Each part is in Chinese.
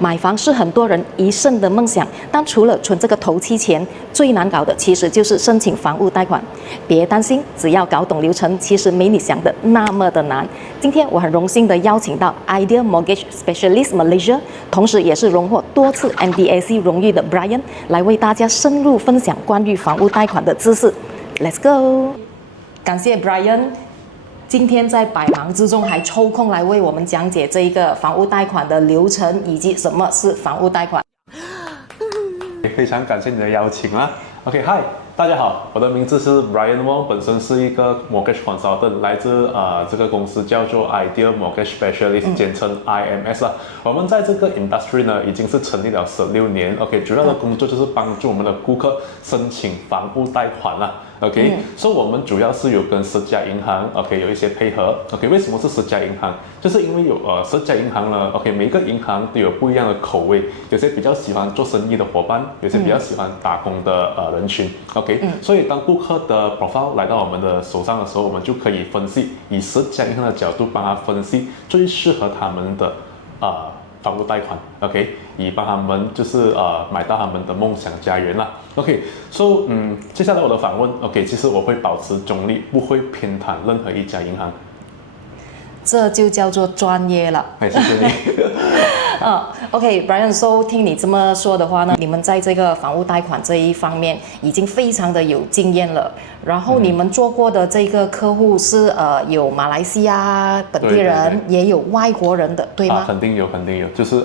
买房是很多人一生的梦想，但除了存这个头期钱，最难搞的其实就是申请房屋贷款。别担心，只要搞懂流程，其实没你想的那么的难。今天我很荣幸的邀请到 Ideal Mortgage Specialist Malaysia， 同时也是荣获多次 MDAC 荣誉的 Brian， 来为大家深入分享关于房屋贷款的知识。Let's go！ 感谢 Brian。今天在百忙之中还抽空来为我们讲解这一个房屋贷款的流程，以及什么是房屋贷款。非常感谢你的邀请啊。OK，Hi，大家好，我的名字是 Brian Wong， 本身是一个 mortgage consultant， 来自这个公司叫做 Ideal Mortgage Specialist， 简称 IMS 啦。我们在这个 industry 呢已经是成立了16年。OK， 主要的工作就是帮助我们的顾客申请房屋贷款啦。OK，所以我们主要是有跟10家银行 OK 有一些配合。OK， 为什么是10家银行？就是因为有10家银行呢 OK， 每一个银行都有不一样的口味，有些比较喜欢做生意的伙伴，有些比较喜欢打工的人群。OK，所以当顾客的 profile 来到我们的手上的时候，我们就可以分析，以10家银行的角度帮他分析最适合他们的房屋贷款 ，OK， 以帮他们就是买到他们的梦想家园啦 ，OK，so 接下来我的访问 ，OK， 其实我会保持中立，不会偏袒任何一家银行，这就叫做专业了。谢谢你。OK，Brian，so 听你这么说的话呢，你们在这个房屋贷款这一方面已经非常的有经验了。然后你们做过的这个客户是有马来西亚本地人，对，也有外国人的，对吗？肯定有，就是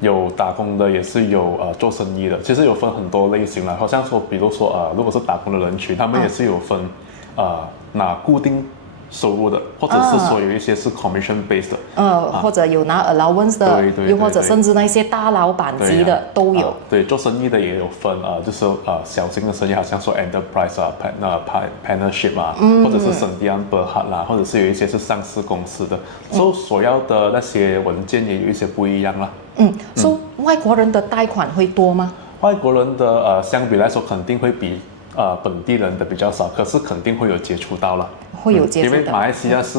有打工的，也是有做生意的。其实有分很多类型啦，好像说，比如说如果是打工的人群，他们也是有分拿固定收入的，或者是说有一些是 commission based 的，或者有拿 allowance 的，对，又或者甚至那些大老板级的都有。对，做生意的也有分就是小型的生意，好像说 enterprise partnership 或者是Sdn Bhd 啦，或者是有一些是上市公司的，所要的那些文件也有一些不一样啦。所以外国人的贷款会多吗？外国人的相比来说肯定会比本地人的比较少，可是肯定会有接触到了，会有接触到。因为马来西亚是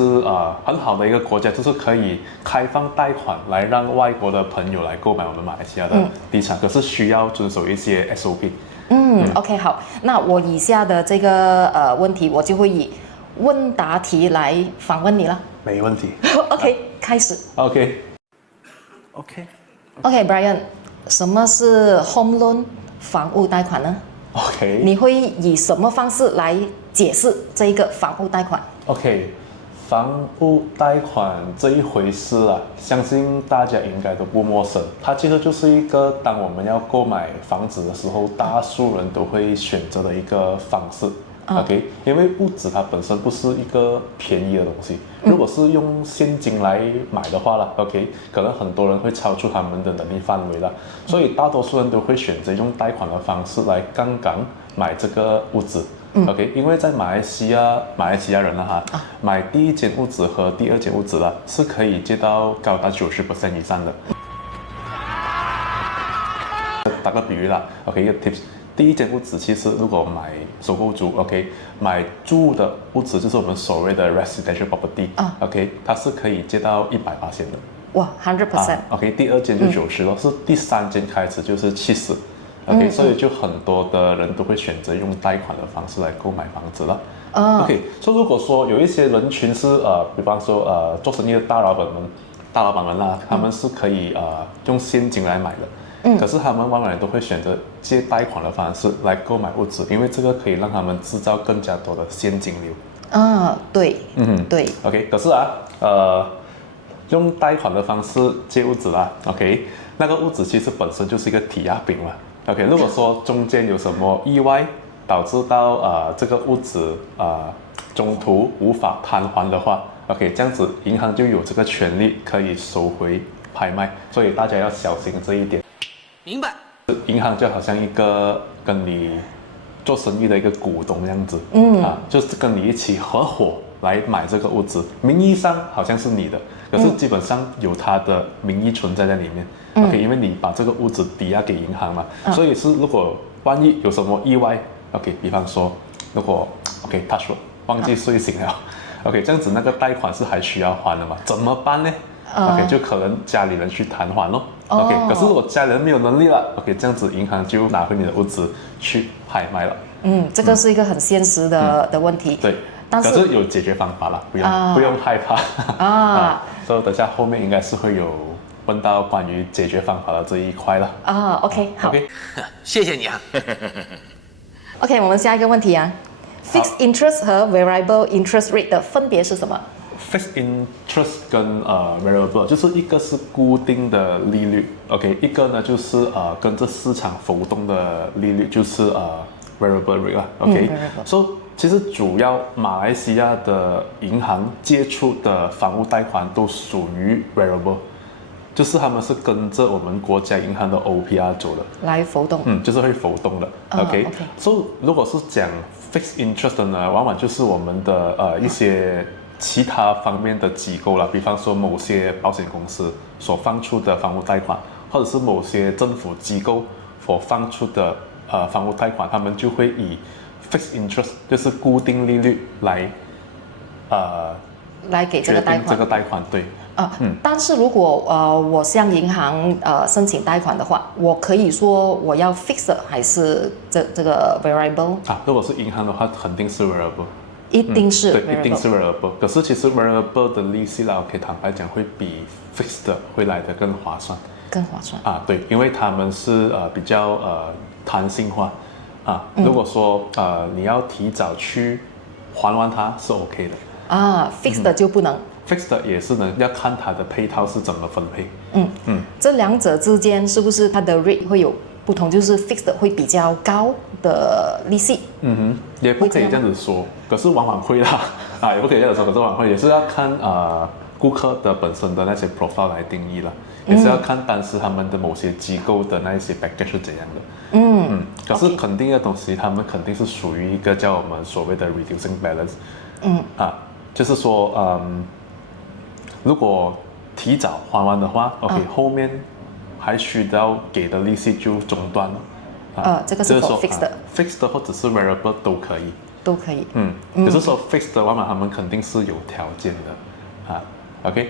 很好的一个国家，就是可以开放贷款来让外国的朋友来购买我们马来西亚的地产，可是需要遵守一些 SOP。OK， 好，那我以下的这个问题，我就会以问答题来访问你了。没问题。OK，开始。OK，Brian， 什么是 home loan 房屋贷款呢？OK， 你会以什么方式来解释这一个房屋贷款 ？OK， 房屋贷款这一回事相信大家应该都不陌生。它其实就是一个当我们要购买房子的时候，大数人都会选择的一个方式。OK， 因为物质它本身不是一个便宜的东西，如果是用现金来买的话OK， 可能很多人会超出他们的能力范围了，所以大多数人都会选择用贷款的方式来杠杆买这个物质。OK， 因为在马来西亚人买第一间屋子和第二间屋子是可以借到高达90% 以上的。打个比喻OK， 一个 tips。第一间屋子其实如果买首购族 OK， 买住的屋子就是我们所谓的 residential property OK， 它是可以借到100%的。哇 100%OK， 第二间就90了，是第3间开始就是70。OK， 所以就很多的人都会选择用贷款的方式来购买房子了。OK， 所以如果说有一些人群是比方说做生意的大老板们他们是可以用现金来买的。可是他们往往都会选择借贷款的方式来购买物质，因为这个可以让他们制造更加多的现金流。对，对。OK， 可是用贷款的方式借物质OK， 那个物质其实本身就是一个抵押品嘛。OK， 如果说中间有什么意外导致到这个物质中途无法摊还的话 ，OK， 这样子银行就有这个权利可以收回拍卖，所以大家要小心这一点。明白。银行就好像一个跟你做生意的一个股东这样子，就是跟你一起合伙来买这个物资，名义上好像是你的，可是基本上有它的名义存在在里面。OK， 因为你把这个物资抵押给银行嘛，所以是如果万一有什么意外 ，OK， 比方说如果 OK touch wood 忘记睡醒了，OK， 这样子那个贷款是还需要还的嘛？怎么办呢 OK， 就可能家里人去谈还咯。OK， 可是如果家人没有能力了，OK， 这样子银行就拿回你的屋子去拍卖了。这个是一个很现实的问题。对，但是可是有解决方法了，不用害怕所以等下后面应该是会有问到关于解决方法的这一块了。OK， 好 OK， 谢谢你啊。OK， 我们下一个问题啊，Fixed interest 和 variable interest rate 的分别是什么？ Fixed interest 跟variable 就是一个是固定的利率 ，OK， 一个呢就是跟着市场浮动的利率，就是variable rate 啦 ，OK， 所以其实主要马来西亚的银行接触的房屋贷款都属于 variable， 就是他们是跟着我们国家银行的 OPR 走的，来浮动。就是会浮动的 ，OK， 所以如果是讲 fixed interest 的呢，往往就是我们的一些其他方面的机构了，比方说某些保险公司所放出的房屋贷款，或者是某些政府机构所放出的房屋贷款，他们就会以 fixed interest 就是固定利率来来给这个贷款。决定这个贷款，对。但是如果我向银行申请贷款的话，我可以说我要 fixed 还是这个 variable？如果是银行的话，肯定是 variable。一定是 variable，对，一定是 variable。可是其实 variable 的利息啦，可以坦白讲会比 fixed 的会来得更划算。更划算对，因为他们是比较弹性化如果说你要提早去还完它是 OK 的，fixed 的就不能。fixed 的也是呢，要看它的配套是怎么分配。这两者之间是不是它的 rate 会有不同？就是 fixed 的会比较高的利息。也不可以这样子说，可是往往会啦也不可以这样子说，可是往往会也是要看顾客的本身的那些 profile 来定义了，也是要看当时他们的某些机构的那一些 package 是怎样的。可是肯定的东西，他们肯定是属于一个叫我们所谓的 reducing balance。就是说如果提早还完的话，OK，后面还需要给的利息就中断了。这个是 fixed 的，fixed 或者是 variable 都可以。都可以。只是说 fixed 的往往他们肯定是有条件的OK，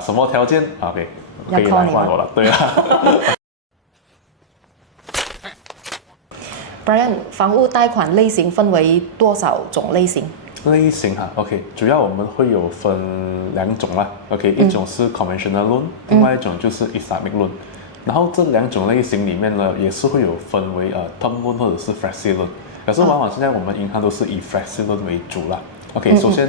什么条件 ？OK， 可以来问我了，对Brian， 房屋贷款类型分为多少种类型？类型OK， 主要我们会有分两种啦 ，OK，一种是 conventional loan，另外一种就是 Islamic loan。然后这两种类型里面呢，也是会有分为term loan 或者是 flexi loan。可是往往现在我们银行都是以 flexi loan 为主啦。OK，首先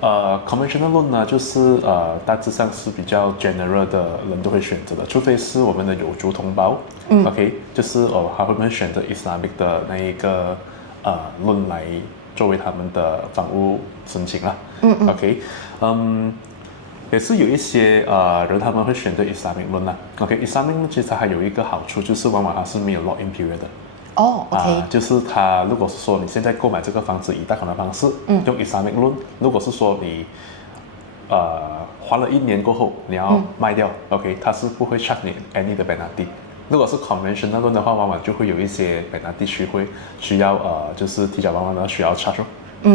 conventional loan 呢，就是大致上是比较 general 的人都会选择的，除非是我们的有族同胞，OK， 就是还会们选择 Islamic 的那一个loan 来作为他们的房屋申请啦。OK， 也是有一些人他们会选择 Islamic loan 啦。OK，Islamic loan 其实还有一个好处，就是往往它是没有 lock-in period 的。OK，就是它如果是说你现在购买这个房子以贷款的方式，用 Islamic loan， 如果是说你还了1年过后你要卖掉，OK， 它是不会 charge 你 any 的 penalty。如果是 conventional loan 的话，往往就会有一些 penalty 需要就是提早还完的需要 charge。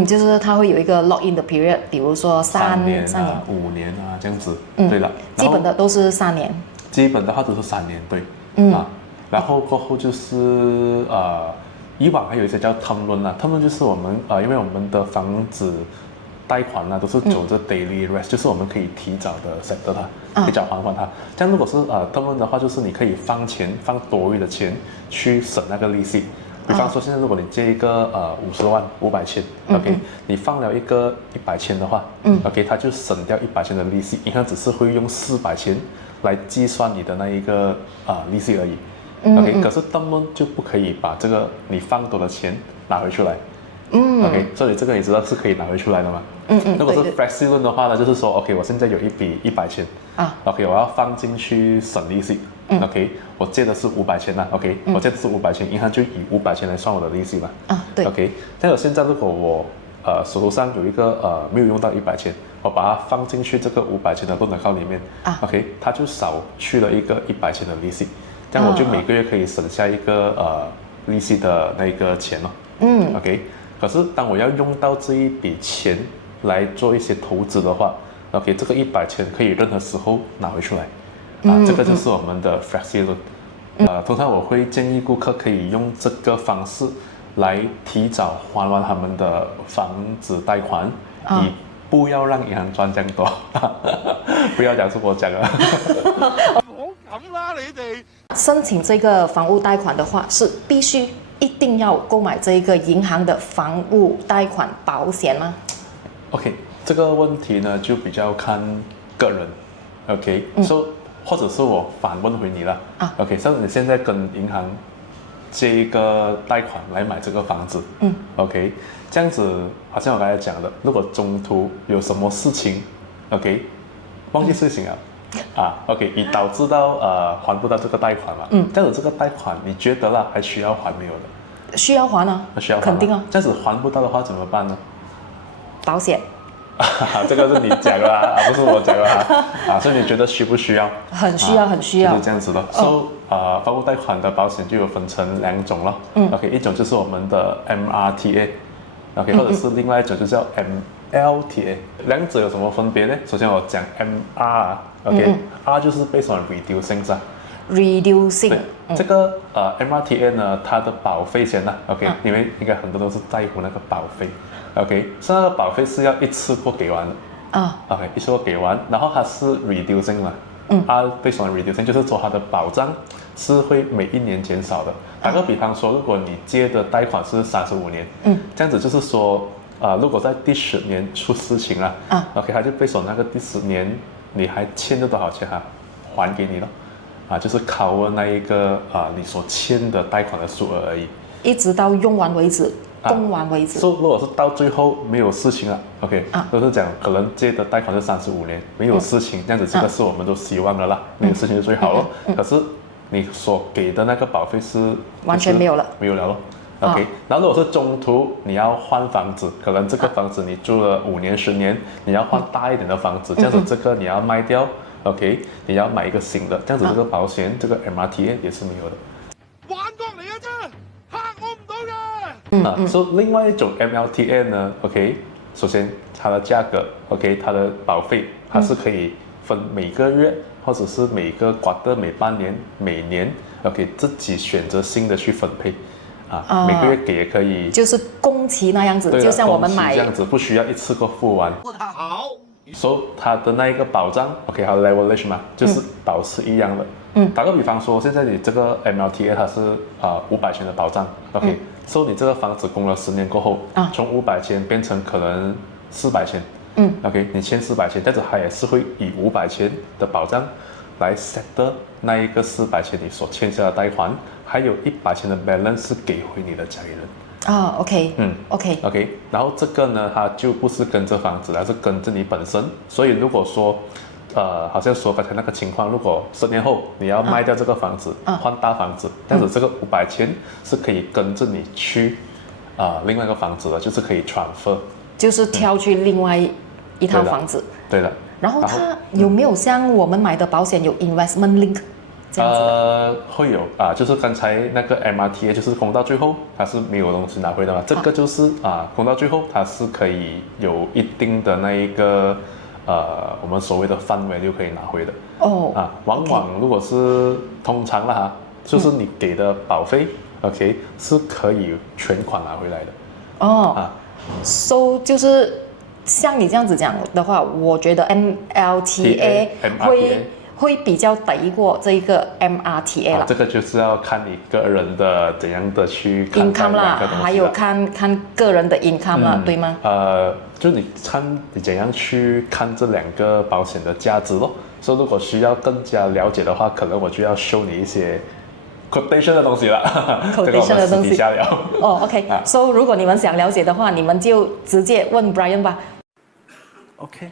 就是它会有一个 lock in 的 period， 比如说3年、5年这样子。对了，基本的都是3年。基本的话都是3年，对。然后过后就是以往还有一些叫 term loan 啦，term loan 就是我们因为我们的房子贷款都是走着 daily rest，就是我们可以提早的 settle 它，提早还它。这样如果是term loan 的话，就是你可以放多余的钱去省那个利息。比方说现在如果你借一个50万500千，OK， 你放了一个100千的话，OK， 它就省掉100千的利息，银行只是会用400千来计算你的那一个利息而已。OK， 可是term loan就不可以把这个你放多的钱拿回出来。OK， 所以这个你知道是可以拿回出来的吗？如果是 flexi loan 的话呢，就是说 OK， 我现在有一笔100千，OK， 我要放进去省利息，OK， 我借的是500千啦，OK， 我借的是500千，银行就以500千来算我的利息嘛。对。OK， 但是现在如果我手头上有一个没有用到100千，我把它放进去这个500千的loan account里面，OK， 它就少去了一个100千的利息。这样我就每个月可以省下一个利息的那个钱咯。OK， 可是当我要用到这一笔钱来做一些投资的话 OK， 这个100千可以任何时候拿回出来，这个就是我们的 Flexi Loan。通常我会建议顾客可以用这个方式来提早还完他们的房子贷款，你不要让银行赚这样多，不要讲是我讲的。好咁啦，你哋申请这个房屋贷款的话，是必须一定要购买这个银行的房屋贷款保险吗 OK， 这个问题呢就比较看个人。OK， 或者是我反问回你了。OK， 像你现在跟银行借一个贷款来买这个房子。OK， 这样子好像我刚才讲的，如果中途有什么事情 ，OK， 忘记事情了。OK， 以导致到还不到这个贷款嘛，这样子这个贷款你觉得啦还需要还没有的？需要还啊，需要还，肯定啊。这样子还不到的话怎么办呢？保险。这个是你讲的不是我讲的所以你觉得需不需要？很需要，很需要。就是这样子的。房屋贷款的保险就有分成2种了。OK， 一种就是我们的 MRTA，OK， 或者是另外一种就叫 MLTA，两者有什么分别呢？首先我讲 MR，OK，R 就是 based on reducing reducing， 对，这个MRTA 呢，它的保费先啦 ，OK，因为应该很多都是在乎那个保费 ，OK， 所以那个保费是要一次过给完的，OK， 一次过给完，然后它是 reducing 嘛，R based on reducing 就是说它的保障是会每一年减少的。打个比方说，如果你借的贷款是35年，这样子就是说，如果在第10年出事情了，OK， 它就based on那个第10年你还欠着多少钱还给你了。就是 cover 那一个你所欠的贷款的数额而已，一直到用完为止，供完为止。如果是到最后没有事情了 ，OK， 都是讲可能借的贷款是35年，没有事情，这样子这个是我们都希望的啦，没有事情就最好了。可是你所给的那个保费是完全没有了，没有了咯。OK，然后如果是中途你要换房子，可能这个房子你住了5年、10年，你要换大一点的房子，这样子这个你要卖掉。OK， 你要买一个新的，这样子这个保险，这个 MRTA 也是没有的。玩過嚟嘅啫，嚇我唔到嘅。所以另外一種 MLTA 呢 ，OK， 首先它的價格 ，OK， 它的保費，它是可以分每個月，或者是每個 quarter、每半年、每年 ，OK， 自己選擇性的去分配，每個月給也可以，就是工期那樣子，就像我們買這樣子，不需要一次過付完。好。所以它的那一个保障 ，OK， 它的 leverage 嘛，就是保持一样的。打个比方说，现在你这个 MLTA 它是500千的保障 ，OK， 所以你这个房子供了10年过后，从500千变成可能400千，OK， 你欠400千，但是它也是会以500千的保障来 settle 那一个400千你所欠下的贷款，还有100千的 balance 是给回你的家里人。OK， OK， 然后这个呢，它就不是跟着房子，而是跟着你本身。所以如果说，好像说刚才那个情况，如果10年后你要卖掉这个房子，换大房子，但是这个500千是可以跟着你去另外一个房子的，就是可以 transfer， 就是挑去另外一套房子。对的。然后它有没有像我们买的保险有 investment link？这样子会有就是刚才那个 MRTA 就是供到最后它是没有东西拿回的嘛，这个就是供到最后它是可以有一定的那一个我们所谓的范围就可以拿回的往往如果是通常啦就是你给的保费 OK 是可以全款拿回来的so 就是像你这样子讲的话，我觉得 MLTA 会比较抵过这一个 MRTA 啦，这个就是要看你个人的怎样的去看 income 啦，还有看个人的 income 啦，对吗？就是你看你怎样去看这2个保险的价值咯。所以如果需要更加了解的话，可能我就要 show 你一些 quotation 的东西了。quotation 的东西。私底下聊。OK，so 如果你们想了解的话，你们就直接问 Brian 吧。OK。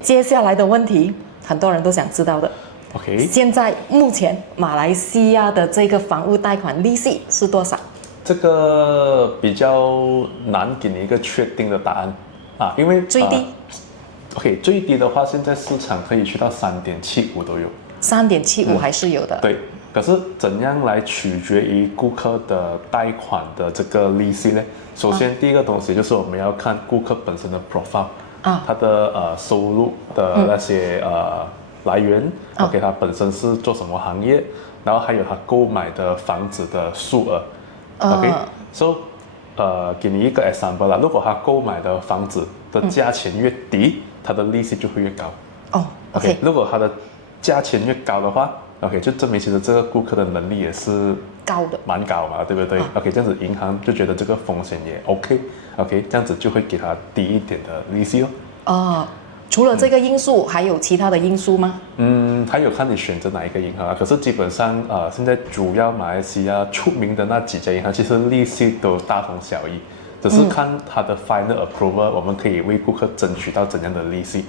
接下来的问题，很多人都想知道的。OK， 现在目前马来西亚的这个房屋贷款利息是多少？这个比较难给你一个确定的答案因为最低，OK， 最低的话，现在市场可以去到3.75都有，3.75还是有的。对，可是怎样来取决于顾客的贷款的这个利息呢？首先，第一个东西就是我们要看顾客本身的 profile。他的收入的那些来源，OK，他本身是做什么行业，然后还有他购买的房子的数额，OK，so 给你一个 example 啦，如果他购买的房子的价钱越低，他的利息就会越高。哦，OK，如果他的价钱越高的话，OK，就证明其实这个顾客的能力也是高的，蛮高嘛，对不对？OK，这样子银行就觉得这个风险也 OK，这样子就会给他低一点的利息哦。除了这个因素，还有其他的因素吗？还有看你选择哪一个银行啊。可是基本上现在主要马来西亚出名的那几家银行，其实利息都大同小异，只是看它的 final approval，我们可以为顾客争取到怎样的利息。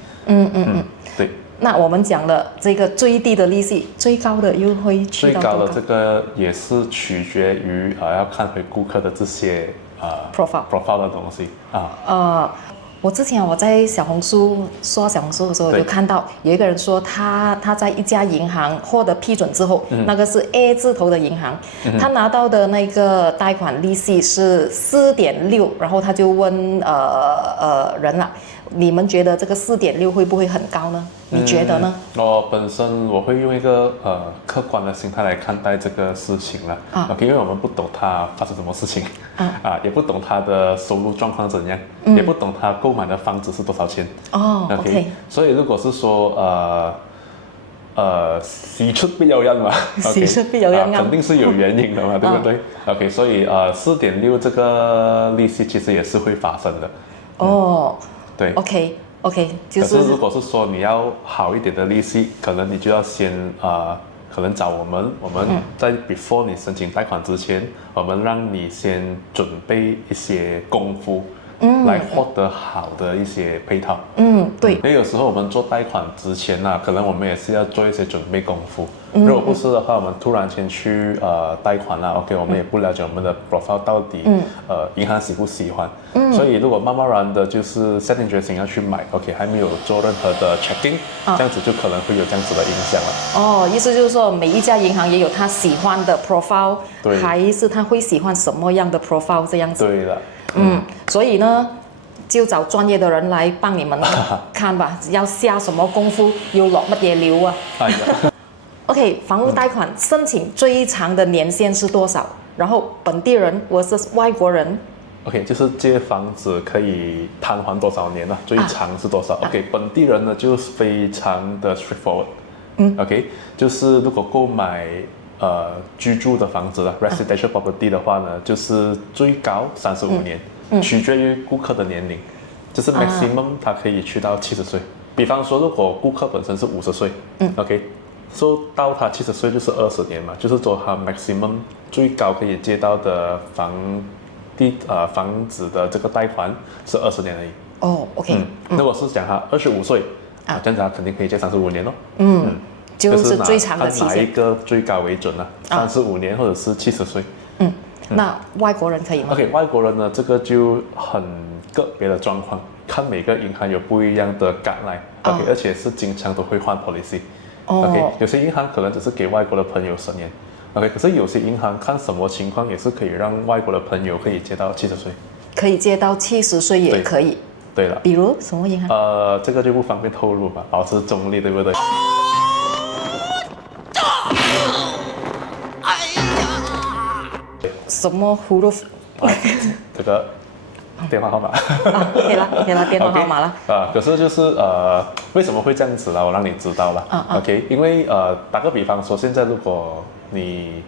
对。那我们讲了这个最低的利息，最高的又会去到多高？最高的这个也是取决于要看回顾客的这些profile 的东西我之前我在小红书刷小红书的时候，我就看到有一个人说他在一家银行获得批准之后，那个是 A 字头的银行，他拿到的那个贷款利息是4.6，然后他就问人了，你们觉得这个4.6会不会很高呢？你觉得呢？本身我会用一个客观的心态来看待这个事情了，OK，因为我们不懂他发生什么事情也不懂他的收入状况怎样，也不懂他购买的房子是多少钱OK，所以如果是说喜出必有因嘛，喜出必有因肯定是有原因的嘛，对不对？OK， 所以4.6这个利息其实也是会发生的。对 ，OK， 可是如果是说你要好一点的利息，可能你就要先可能找我们在 before 你申请贷款之前，我们让你先准备一些功夫，来获得好的一些配套。对。因为有时候我们做贷款之前可能我们也是要做一些准备功夫。如果不是的话，我们突然间去贷款OK， 我们也不了解我们的 profile 到底银行喜不喜欢。所以如果慢慢然的就是下定决心要去买 ，OK， 还没有做任何的 checking，这样子就可能会有这样子的影响了。意思就是说每一家银行也有他喜欢的 profile， 对，还是他会喜欢什么样的 profile 这样子。对了。所以呢，就找专业的人来帮你们看吧，要下什么功夫，要落乜嘢料啊？OK， 房屋贷款申请最长的年限是多少？然后本地人versus外国人。OK， 就是借房子可以摊还多少年呢？最长是多少？OK， 本地人呢就非常的 straightforward。OK， 就是如果购买居住的房子residential property 的话呢，就是最高35年，取决于顾客的年龄，就是 maximum 它可以去到70岁。比方说，如果顾客本身是50岁，OK， 到他70岁就是20年嘛，就是说他 maximum 最高可以借到的房子的这个贷款是20年而已。OK，如果是讲他25岁这样子他肯定可以借35年就是最长的期限。哪一个最高为准呢？35年或者是70岁。那外国人可以吗 ？OK， 外国人呢，这个就很个别的状况，看每个银行有不一样的guideline，OK，而且是经常都会换 policy。OK， 有些银行可能只是给外国的朋友10年。OK， 可是有些银行看什么情况也是可以让外国的朋友可以借到70岁。可以借到70岁也可以。对了。比如什么银行？这个就不方便透露吧，保持中立，对不对？什么葫芦？这个电话号码可以了，电话号码了。可是就是为什么会这样子呢？我让你知道了。OK， 因为打个比方说，现在如果你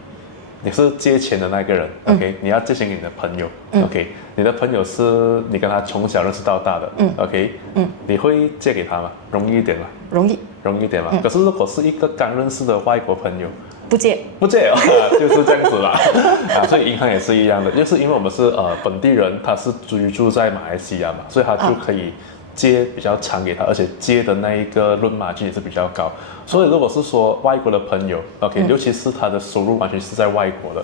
是借钱的那个人，OK， 你要借钱给你的朋友，OK， 你的朋友是你跟他从小认识到大的，OK， 你会借给他吗？容易一点吗？容易一点嘛。可是如果是一个刚认识的外国朋友，不借就是这样子啦。所以银行也是一样的，就是因为我们是本地人，他是居住在马来西亚嘛，所以他就可以借比较长给他，而且借的那一个润margin也是比较高。所以如果是说外国的朋友 ，OK， 尤其是他的收入完全是在外国的，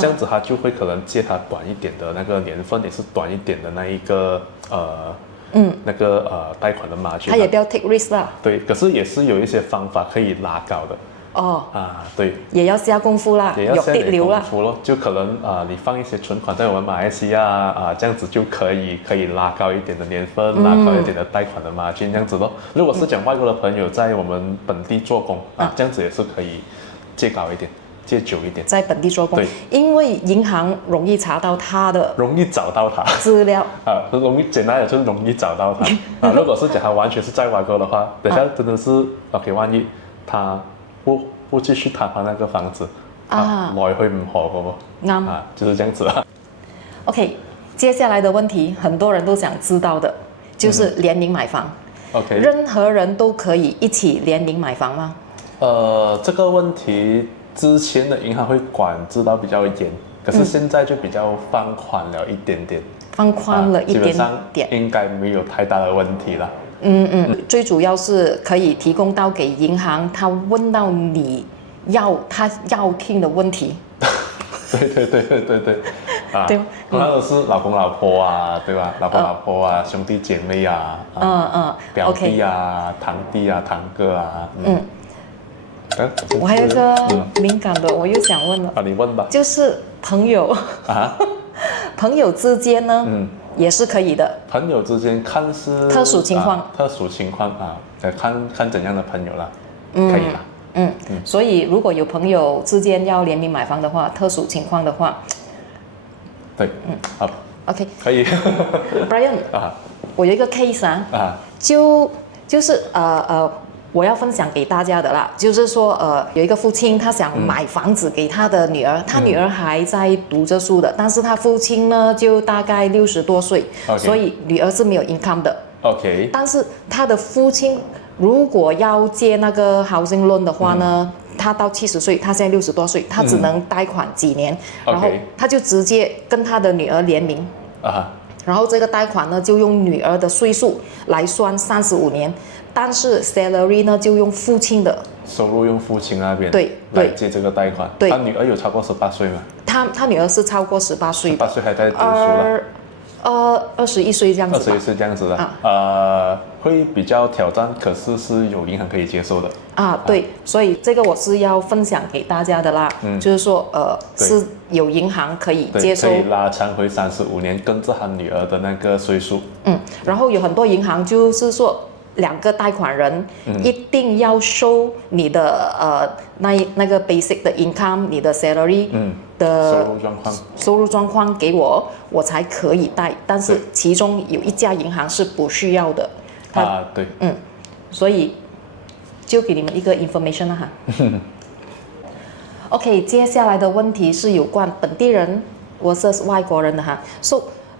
这样子他就会可能借他短一点的那个年份，也是短一点的那一个那个贷款的margin。他也不要 take risk 啦。对，可是也是有一些方法可以拉高的。哦，对，也要下功夫啦，有也要下点滴流啦。功夫咯，就可能你放一些存款在我们马来西亚这样子就可以拉高一点的年份，拉高一点的贷款的margin这样子咯。如果是讲外国的朋友在我们本地做工这样子也是可以借高一点，借久一点，在本地做工对，因为银行容易查到他的容易找到他。资料。简单的就是容易找到他如果是讲他完全是在外国的话，等下真的是OK，万一他不继续谈那个房子來去唔好嘅喎，啱就是这样子啦。OK， 接下来的问题很多人都想知道的，就是联名买房。OK，任何人都可以一起联名买房吗？这个问题之前的银行会管制到比较严，可是现在就比较放宽了一点点，放宽了一点基本上点。应该没有太大的问题了。最主要是可以提供到给银行，他问到他要听的问题。对，对吗通常都是老公老婆对吧？老公老婆兄弟姐妹表弟堂弟堂哥我还有一个敏感的，我又想问了，你问吧。就是朋友朋友之间呢，也是可以的。朋友之间看是特殊情况，看怎样的朋友啦，可以啦。所以如果有朋友之间要联名买房的话，特殊情况的话，对，好 ，OK， 可以。Brian，我有一个 case 就是我要分享给大家的啦，就是说有一个父亲他想买房子给他的女儿，他女儿还在读着书的，但是他父亲呢就大概60多岁，所以女儿是没有 income 的。OK， 但是他的父亲如果要借那个 housing loan 的话呢，他到70岁，他现在60多岁，他只能贷款几年，然后他就直接跟他的女儿联名然后这个贷款呢就用女儿的岁数来算35年，但是 salary 呢就用父亲的收入用父亲那边对来借这个贷款。对，他女儿有超过18岁吗？他女儿是超过18岁的， 18岁还在读书了。21岁这样子吧。21岁这样子的会比较挑战，可是是有银行可以接受的对，所以这个我是要分享给大家的啦，就是说是有银行可以接受，可以拉长回35年，跟着他女儿的那个岁数。然后有很多银行就是说2个贷款人一定要收你的那个 basic 的 income， 你的 salary 的收入状况给我才可以贷，但是其中有一家银行是不需要的。对，所以就给你们一个 information 了哈。OK， 接下来的问题是有关本地人versus外国人的哈。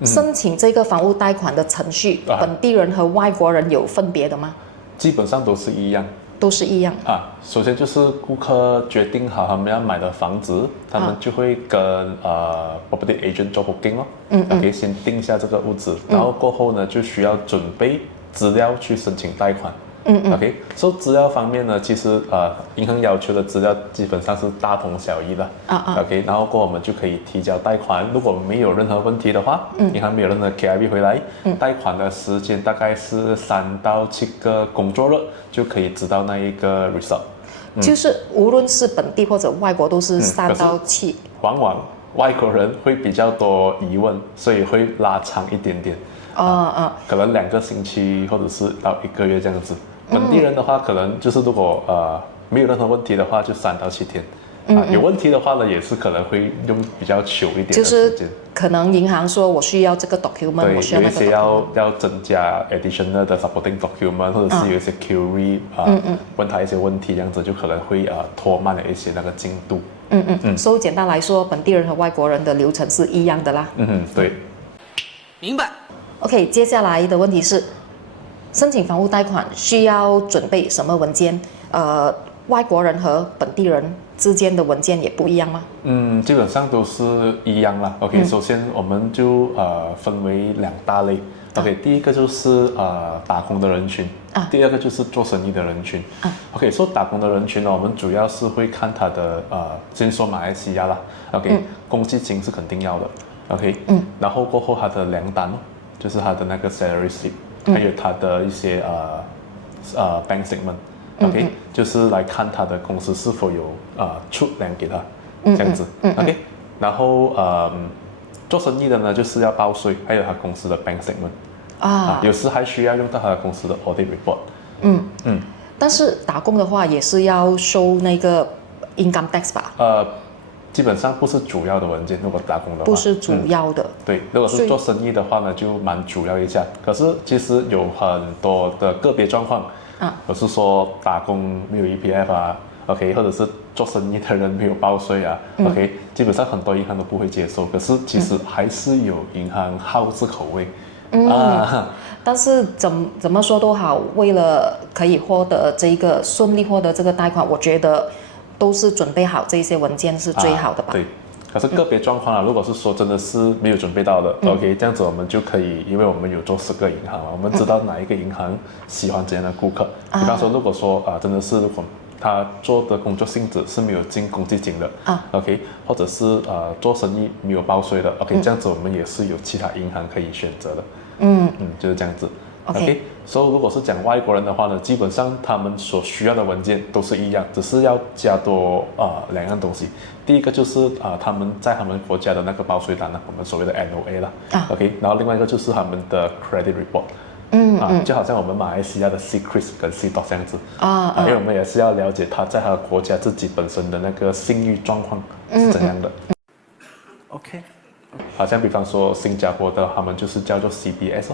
申请这个房屋贷款的程序，本地人和外国人有分别的吗？基本上都是一样。都是一样首先就是顾客决定好他们要买的房子，他们就会跟property agent 做 booking 可以先定下这个屋子，然后过后呢就需要准备资料去申请贷款。OK， 资料方面呢，其实银行要求的资料基本上是大同小异的OK， 然后过后我们就可以提交贷款，如果没有任何问题的话，银行没有任何 KIB 回来，贷款的时间大概是3到7个工作日就可以知道那一个 result。就是无论是本地或者外国都是3到7。往往外国人会比较多疑问，所以会拉长一点点。可能2个星期或者是到1个月这样子。本地人的话，可能就是如果没有任何问题的话，就3到7天。有问题的话呢，也是可能会用比较久一点的时间。就是可能银行说我需要这个 document， 我需要那个 document。有一些要增加 additional 的 supporting document， 或者是有一些 query 问他一些问题，这样子就可能会拖慢了一些那个进度。所以简单来说，本地人和外国人的流程是一样的啦。对。明白。OK， 接下来的问题是，申请房屋贷款需要准备什么文件？外国人和本地人之间的文件也不一样吗？基本上都是一样啦。OK，首先我们就分为2大类。OK，第一个就是打工的人群，第二个就是做生意的人群。OK， 说打工的人群呢，我们主要是会看他的先说马来西亚啦。OK，公积金是肯定要的。OK，然后过后他的粮单就是他的那个 salary slip，还有他的一些bank statement。OK，就是来看他的公司是否有出粮给他，这样子，OK，然后做生意的呢就是要报税，还有他公司的 bank statement 有时还需要用到他的公司的 audit report。但是打工的话也是要收那个 income tax 吧？基本上不是主要的文件，如果打工的话，不是主要的。对，如果是做生意的话呢，就蛮主要一下。可是其实有很多的个别状况，我是说打工没有 EPF OK， 或者是做生意的人没有报税OK， 基本上很多银行都不会接受。可是其实还是有银行好这口味。但是怎么说都好，为了可以获得这个顺利获得这个贷款，我觉得都是准备好这些文件是最好的吧。对，可是个别状况如果是说真的是没有准备到的，OK， 这样子我们就可以，因为我们有做10个银行嘛，我们知道哪一个银行喜欢怎样的顾客。比方说，如果说真的是如果他做的工作性质是没有进公积金的OK， 或者是做生意没有报税的 OK， 这样子我们也是有其他银行可以选择的。就是这样子。OK， 所以如果是讲外国人的话呢，基本上他们所需要的文件都是一样，只是要加多2样东西。第一个就是他们在他们国家的那个报税单我们所谓的 NOA 啦OK， 然后另外一个就是他们的 credit report。就好像我们马来西亚的 CRIS 跟 CDOT 这样子因为我们也是要了解他在他的国家自己本身的那个信誉状况是怎样的。OK。好像比方说新加坡的，他们就是叫做 CBS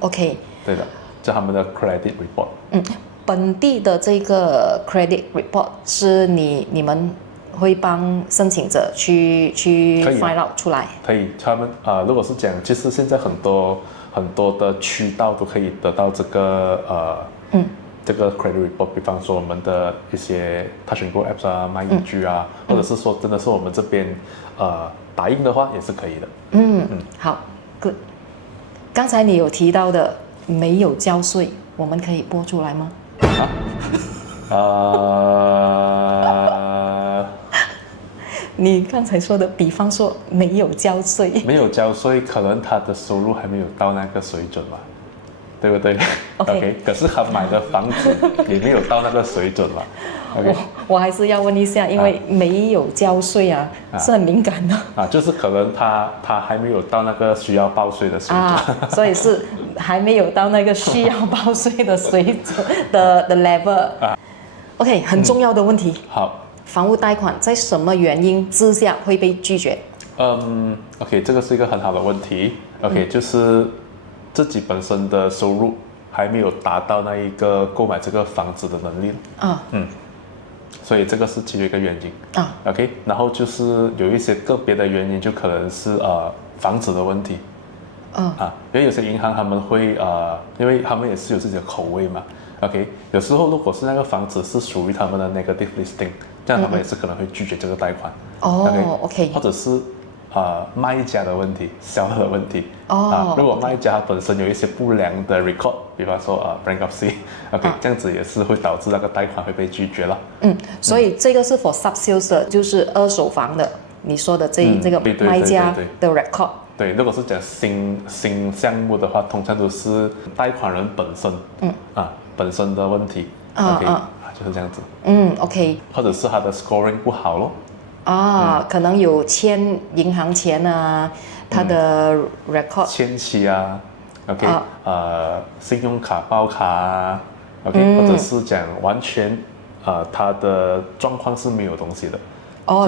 OK， 对的，就他们的 credit report。本地的这个 credit report 是你们会帮申请者去 find out 出来？可以，他们如果是讲，其实现在很多的渠道都可以得到这个这个 credit report， 比方说我们的一些 Touch 'n Go apps My EG或者是说真的是我们这边打印的话也是可以的。好 ，good。刚才你有提到的没有交税，我们可以播出来吗？你刚才说的，比方说没有交税，没有交税，可能他的收入还没有到那个水准吧，对不对 ？OK， 可是他买的房子也没有到那个水准吧。我还是要问一下，因为没有交税是很敏感的就是可能他还没有到那个需要报税的水准所以是还没有到那个需要报税的水准的 level。OK， 很重要的问题。好，房屋贷款在什么原因之下会被拒绝？OK， 这个是一个很好的问题。OK，就是自己本身的收入还没有达到那一个购买这个房子的能力所以这个是其中一个原因OK， 然后就是有一些个别的原因，就可能是房子的问题因为有些银行他们会因为他们也是有自己的口味嘛 OK， 有时候如果是那个房子是属于他们的 negative listing， 这样他们也是可能会拒绝这个贷款OK， 或者是卖家的问题，seller的问题如果卖家本身有一些不良的 record， 比方说bankruptcy OK， 这样子也是会导致那个贷款会被拒绝了。所以这个是 for sub sales 的，就是二手房的，你说的这个卖家的 record。对，如果是讲新项目的话，通常都是贷款人本身本身的问题OK，就是这样子OK， 或者是他的 scoring 不好咯可能有欠银行钱他的 record 欠期OK，信用卡爆卡OK，或者是讲完全他的状况是没有东西的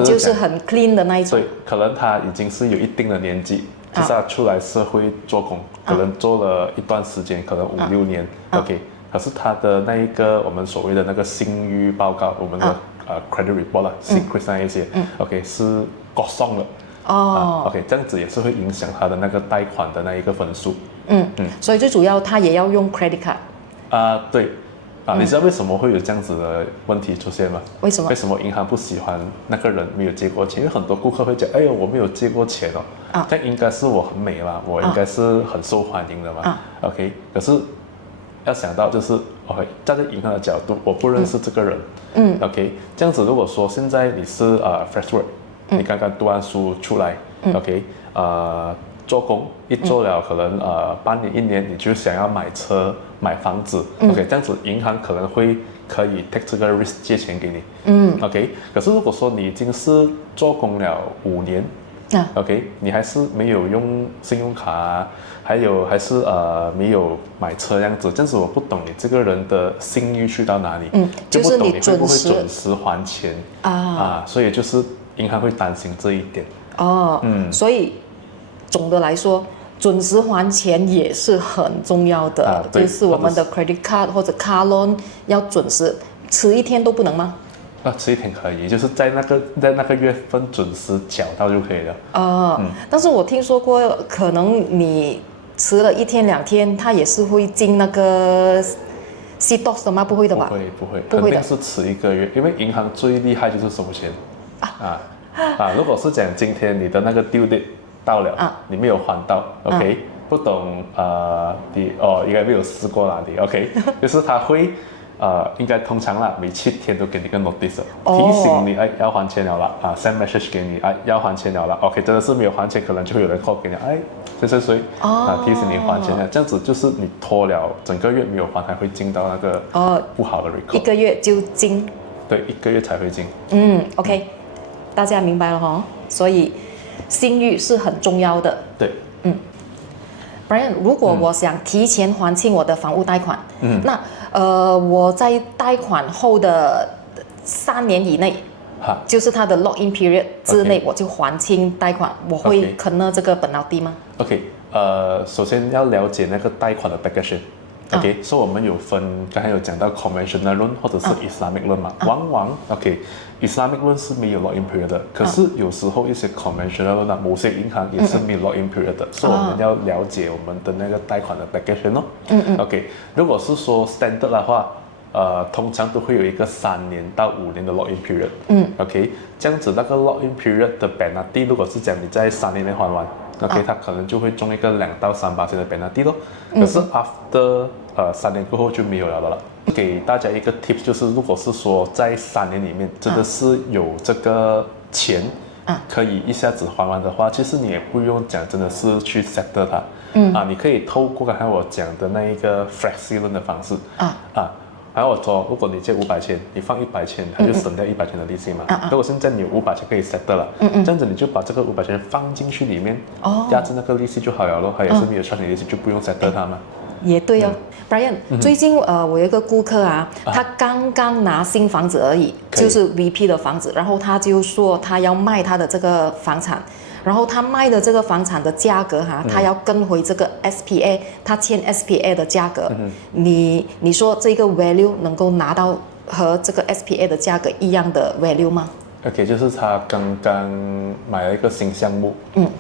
就是很 clean 的那一种。对，可能他已经是有一定的年纪，就是他出来社会做工，可能做了一段时间，可能5-6年OK，可是他的那一个我们所谓的那个信誉报告，我们的credit report secret 那一些OK 是过送了OK， 这样子也是会影响他的那个贷款的那一个分数所以最主要他也要用 credit card 对你知道为什么会有这样子的问题出现吗？为什么？为什么银行不喜欢那个人没有借过钱？因为很多顾客会讲，哎呦，我没有借过钱这样应该是我很美嘛，我应该是很受欢迎的嘛OK， 可是要想到就是 OK， 站在银行的角度，我不认识这个人OK， 这样子如果说现在你是fresh work，你刚刚读完书出来OK， 做工一做了可能半年1年，你就想要买车买房子OK， 这样子银行可能会可以 take 这个 risk 借钱给你。OK。可是如果说你已经是做工了5年，OK， 你还是没有用信用卡啊，还是没有买车这样子，我不懂你这个人的信誉去到哪里，就不懂你会不会准时还钱所以就是银行会担心这一点。所以总的来说，准时还钱也是很重要的，就是我们的 credit card 或者 car loan 要准时，迟一天都不能吗？迟一天可以，就是在那个月份准时缴到就可以了。但是我听说过，可能你迟了1天2天，它也是会进那个 CDOS 的吗？不会的吧？不会，肯定是迟1个月，因为银行最厉害就是收钱。如果是讲今天你的那个 due date 到了，你没有还到，OK，不懂你应该没有试过啦，你 OK， 就是他会。应该通常啦，每7天都给你个 notice， 提醒你要还钱了啦，send message 给你要还钱了啦。OK， 真的是没有还钱，可能就会有人 call 给你，谁提醒你还钱了，这样子就是你拖了整个月没有还，还会进到那个不好的 record。1个月就进？对，1个月才会进。OK， 大家明白了哈，所以信誉是很重要的。对。Brian， 如果我想提前还清我的房屋贷款，那我在贷款后的3年以内，就是它的 lock in period 之内，我就还清贷款，我会坑了这个penalty吗 ？OK， 首先要了解那个贷款的 package。OK， 所以我们有分，刚才有讲到 conventional loan 或者是 Islamic loan 嘛，往往 Islamic loan 是没有 lock in period 的，可是有时候一些 conventional loan 某些银行也是没有 lock in period 的，所以我们要了解我们的那个贷款的 package 咯。OK， 如果是说 standard 的话，通常都会有一个3年到5年的 lock in period。OK， 这样子那个 lock in period 的 penalty， 如果是讲你在3年内还完。OK， 它可能就会中一个2到3%的 penalty 咯。可是 after 3年过后就没有了的了。给大家一个 tips， 就是如果是说在3年里面真的是有这个钱可以一下子还完的话，其实你也不用讲真的是去 settle 它。你可以透过刚才我讲的那一个 flexi loan 的方式。还有我说，如果你借500千，你放100千，它就省掉100千的利息嘛。如果现在你有500千可以 settle 了，这样子你就把这个500千放进去里面，压制那个利息就好了咯。它也是没有赚你利息，就不用 settle 它嘛。也对哦，Brian，最近我有一个顾客他刚刚拿新房子而已，就是 VP 的房子，然后他就说他要卖他的这个房产。然后他卖的这个房产的价格他要跟回这个 SPA， 他签 SPA 的价格。你说这个 value 能够拿到和这个 SPA 的价格一样的 value 吗？ OK， 就是他刚刚买了一个新项目，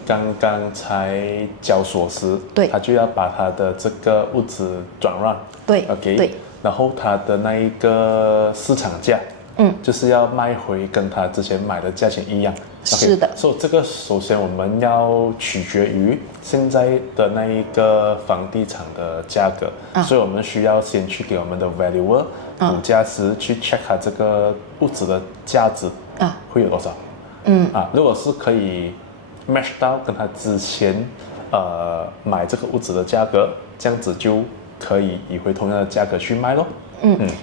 刚刚才交锁匙，对，他就要把他的这个屋子转让，对 ，OK， 对，然后他的那一个市场价，就是要卖回跟他之前买的价钱一样。是的，所以这个首先我们要取决于现在的那一个房地产的价格，所以我们需要先去给我们的 valuer 估价师去 check 它这个屋子的价值会有多少。如果是可以 match 到跟他之前买这个屋子的价格，这样子就可以以回同样的价格去卖咯。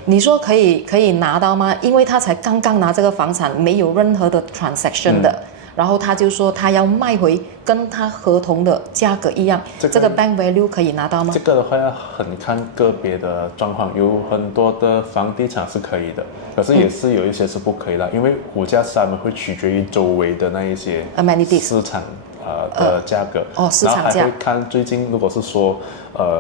你说可以拿到吗？因为他才刚刚拿这个房产，没有任何的 transaction 的，然后他就说他要卖回跟他合同的价格一样，这个 bank value 可以拿到吗？这个的话要很看个别的状况，有很多的房地产是可以的，可是也是有一些是不可以的，因为估价师他们会取决于周围的那一些市场的价格，市场价，然后还会看最近如果是说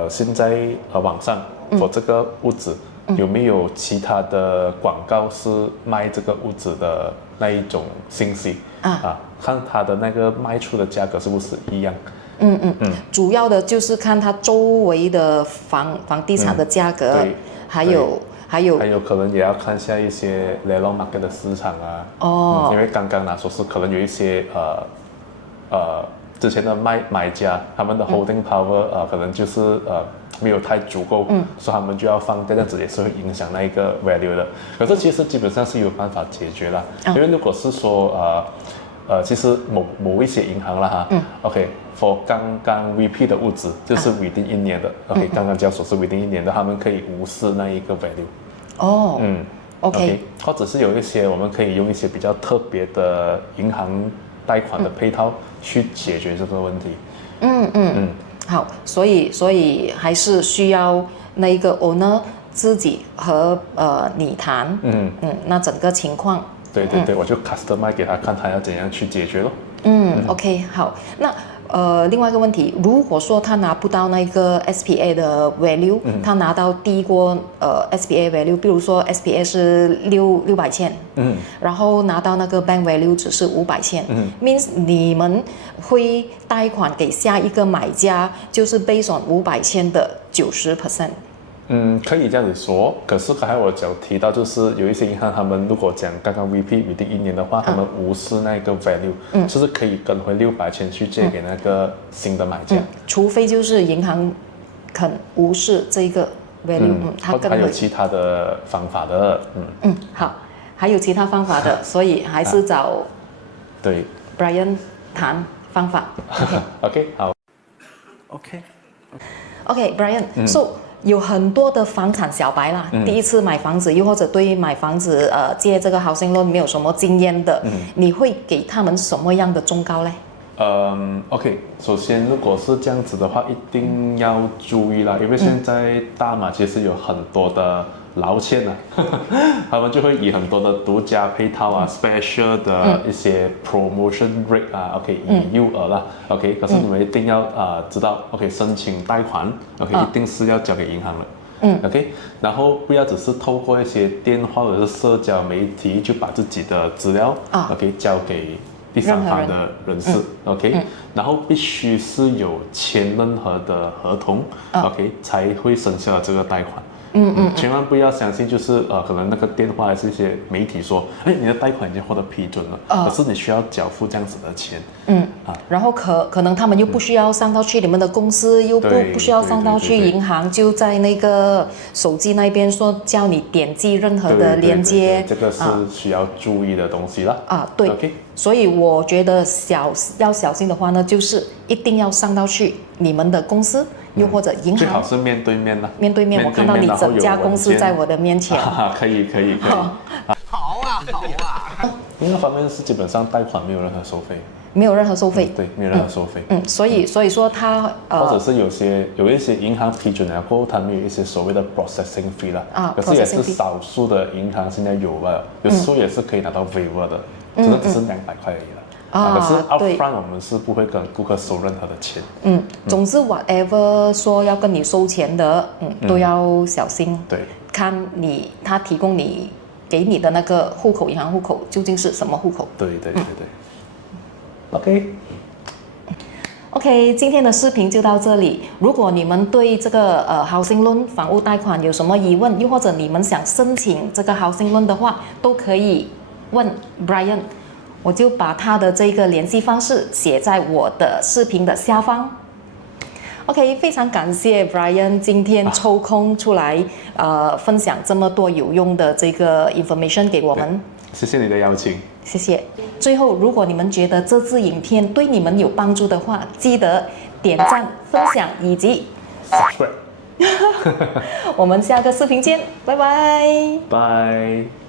现在网上for这个屋子。有没有其他的广告是卖这个屋子的那一种信息看它的那个卖出的价格是不是一样？主要的就是看它周围的房地产的价格，还有可能也要看一下一些 landlord market 的市场因为刚刚说是可能有一些之前的买家他们的 holding power 可能就是没有太足够，所以他们就要放这样子，也是会影响那一个 value 的。可是其实基本上是有办法解决啦，因为如果是说其实某一些银行啦OK，for 刚刚 VP 的屋子就是 within 1年的，OK， 刚刚交所是 within 1年的，他们可以无视那一个 value。哦，嗯 OK 或者是有一些我们可以用一些比较特别的银行贷款的配套去解决这个问题。好，所以还是需要那个 owner 自己和你谈，那整个情况。对，我就 customize 给他看，他要怎样去解决咯。OK， 好，那另外一个问题，如果说他拿不到那个 SPA 的 value，他拿到低过SPA value，比如说 SPA 是600千，然后拿到那个 bank value 只是500千，means 你们会贷款给下一个买家，就是 based on 500千的90%。可以这样子说，可是刚才我有提到，就是有一些银行，他们如果讲刚刚 VP 预定1年的话，他们无视那个 value，就是可以跟回600千去借给那个新的买家，除非就是银行肯无视这个 value，他还有其他的方法的，好，还有其他方法的，所以还是找对 Brian 谈方法。OK， 好 OK，Brian，so 有很多的房产小白啦，第一次买房子，又或者对买房子借这个 housing loan 没有什么经验的，你会给他们什么样的忠告嘞？OK， 首先如果是这样子的话，一定要注意啦，因为现在大马其实有很多的劳欠啊，他们就会以很多的独家配套啊、special 的一些 promotion rate 啊，OK， 以诱饵啦，OK， 可是你们一定要知道 ，OK， 申请贷款 ，OK， 一定是要交给银行的。OK， 然后不要只是透过一些电话或者是社交媒体就把自己的资料，OK， 交给第三方的人士，OK，然后必须是有签任何的合同，OK， 才会生效这个贷款。千万不要相信，就是可能那个电话还是一些媒体说，哎，你的贷款已经获得批准了，可是你需要缴付这样子的钱，然后可能他们又不需要上到去你们的公司，又不需要上到去银行，就在那个手机那边说叫你点击任何的连接，这个是需要注意的东西啦。对 ，OK， 所以我觉得要小心的话呢，就是一定要上到去你们的公司。又或者银行，最好是面对面的。面对面，我看到你整家公司在我的面前。可以。好啊。另一方面是基本上贷款没有任何收费。没有任何收费。对，没有任何收费。所以说它或者是有一些银行批准了过后，他们有一些所谓的 processing fee 啦。可是也是少数的银行现在有了，有时候也是可以拿到 waiver 的，真的只是200块而已了。可是 upfront 我们是不会跟顾客收任何的钱。总之 whatever 说要跟你收钱的，都要小心。对，看他提供你给你的那个户口，银行户口究竟是什么户口？对。OK， 今天的视频就到这里。如果你们对这个housing loan 房屋贷款有什么疑问，又或者你们想申请这个 housing loan 的话，都可以问 Brian。我就把他的这个联系方式写在我的视频的下方。OK， 非常感谢 Brian 今天抽空出来分享这么多有用的这个 information 给我们。谢谢你的邀请。谢谢。最后，如果你们觉得这支影片对你们有帮助的话，记得点赞、分享以及 subscribe。我们下个视频见，拜拜。拜。